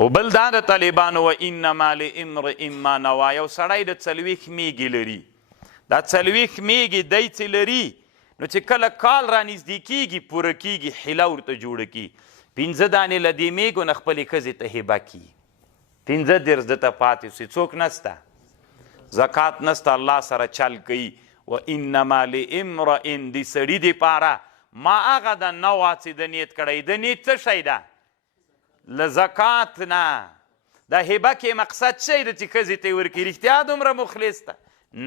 او بل دا د طالبانو و انما لامرئ ما نوی، یو سړی د 40 میږي لري، دا 40 میږي دی چې لري نو چې کله کال را نږدې کېږي پوره کېږي حیله ورته جوړه کړي، 15 دانې له دې میږو نه خپلې ښځې ته هبه کړي، 15 درس دته پاتې سي، څوک نسته، زکات نسته، الله سره چل کوي. و انما لامرئ د سړي دپاره ما هغه د نوع چې د نیت کړی، د نیت څه شی ده؟ له زکات نه. د هبه کې مقصد شی ده چې ښځې ته یې ورکړي، رښتیا دومره مخلص ده؟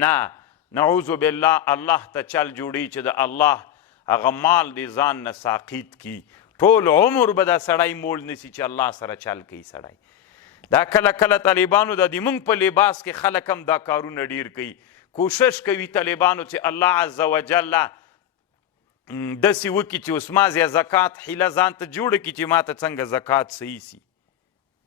نه، نعوذ بالله، الله ته چل جوړي چې د الله هغه مال د ځان نه ساقط کي، ټول عمر به دا سړی مول نسی چې الله سره چل کوي سړی. دا کله کله طالبانو د موږ په لباس کې خلک هم دا کارونه ډیر کوي، کوشش کوي طالبانو چې الله عز وجل داسې وکړي چې اوس ما زیا زکات حیله ځان ته جوړه کړي چې ما ته څنګه زکات صحیح سي،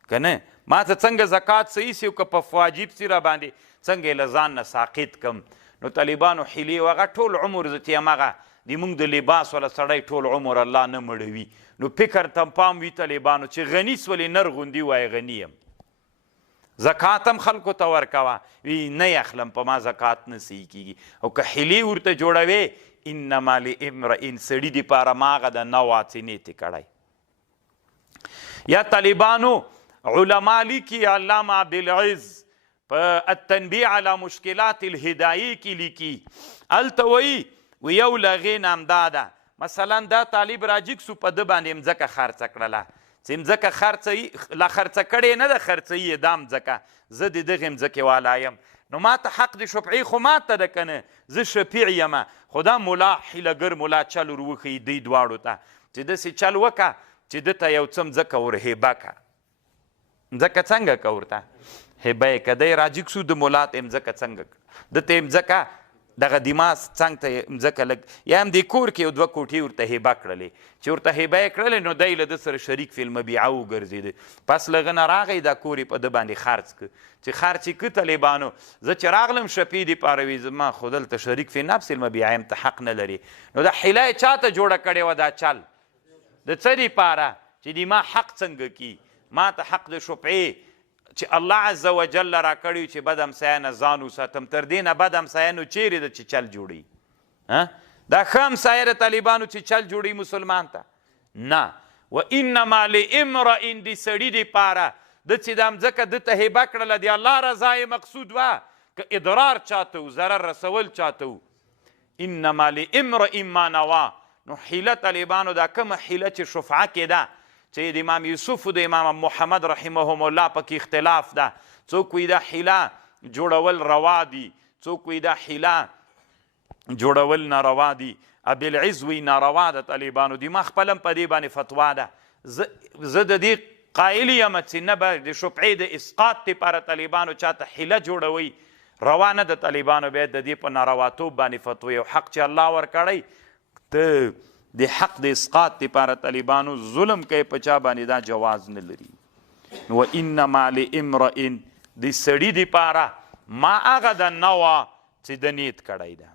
که نه ما ته څنګه زکات صحیح سي او که په واجب سي را باندې څنګه یې له ځان نه ساقط کم. نو طالبانو حیلې و هغه ټول عمر زه چې همغه د موږ د لباس والا سړی ټول عمر الله نه مړوي. نو فکر ته پام وي طالبانو چې غني سولې نر غوندي وایي غني یم، زکات هم خلکو ته ورکوه، وی نه یې اخلم په ما زکات نه صحیح کېږي. او که حیلې ورته جوړوې انما لامرئ سړي دپاره ما هغه د نوع چې نیت یې کړی. یا طالبانو علما لیکي، علامه عبدالعز په التنبیه علی مشکلات الهدایې کې لیکي، هلته وایي یو له هغې نه همدا ده، مثلا دا طالب راجګ سو په ده باندې مځکه خرڅه کړله، چې مځکه لا خرڅه کړې نه ده، خرڅوي یې دا مځکه، زه د دغې مځکې والا یم، نو ما ته حق د شفعي خو ما ته ده که نه، زه شفیع یم. خو دا ملا حیلهګر ملا چل ور وښیي دوی دواړو ته چې داسې چل وکړه چې ده ته یو څه مځکه ور هبه کړه. مځکه څنګه که ورته هبه یې که دی راجګ سو د ملا ته یې مځکه څنګه کړه، ده ته یې مځکه دغه دماغ څنګ ته یې مځکه لږ یا هم دې کور کې یو 2 کوټې ورته هبه کړلې، چې ورته هبه یې کړلې نو دی له ده سره شریک فی المبیعه وګرځېده. پس له هغه نه راغی دا کور یې په ده باندې خرڅ کړه، چې خرڅ یې کړه طالبانو، زه چې راغلم شفیع دپاره وي زما خو دلته شریک فی نفس المبیعه یم، ته حق نه لري. نو دا حیله یې چا ته جوړه کړې وه دا چل؟ د څه دپاره چې د ما حق څنګه کي، ما ته حق د شفعې چې الله عز وجل را کړي چې بد همسایه نه ځان وساتم، تر دې نه بد همسایه نو چیرې ده چې چل جوړوي؟ دا ښه همسایه د طالبانو چې چل جوړوي مسلمان ته؟ نه. و انما لامرئ د سړي دپاره ده چې دا مځکه ده ته هبه کړله د الله رضا یې مقصود وه، که اضرار چاته و، ضرر رسول چاته و. انما لامرئ ما نوا. نو حیله طالبانو دا کومه حیله چې شفعه کې ده، چې د امام یوسف و د امام محمد رحمهم الله پکې اختلاف ده، څوک وایي دا حیله جوړول روا دي، څوک وایي دا حیله جوړول ناروا دي. ابوالعز وایي ناروا ده طالبانو، د ما خپله هم په دې باندې فتوا ده، زه د دې قایل یم چې نه به د شفعې د اسقاط دپاره طالبانو چاته حیله جوړوي روا نه د طالبانو باید د دې په نارواتوب باندې فتوی او حق چې الله ورکړی ته د حق د اسقاط دپاره طالبانو ظلم کوي په چا باندې دا جواز نه لري. و انما لامرئ د سړي دپاره ما هغه د نوع چې د نیت کړی ده.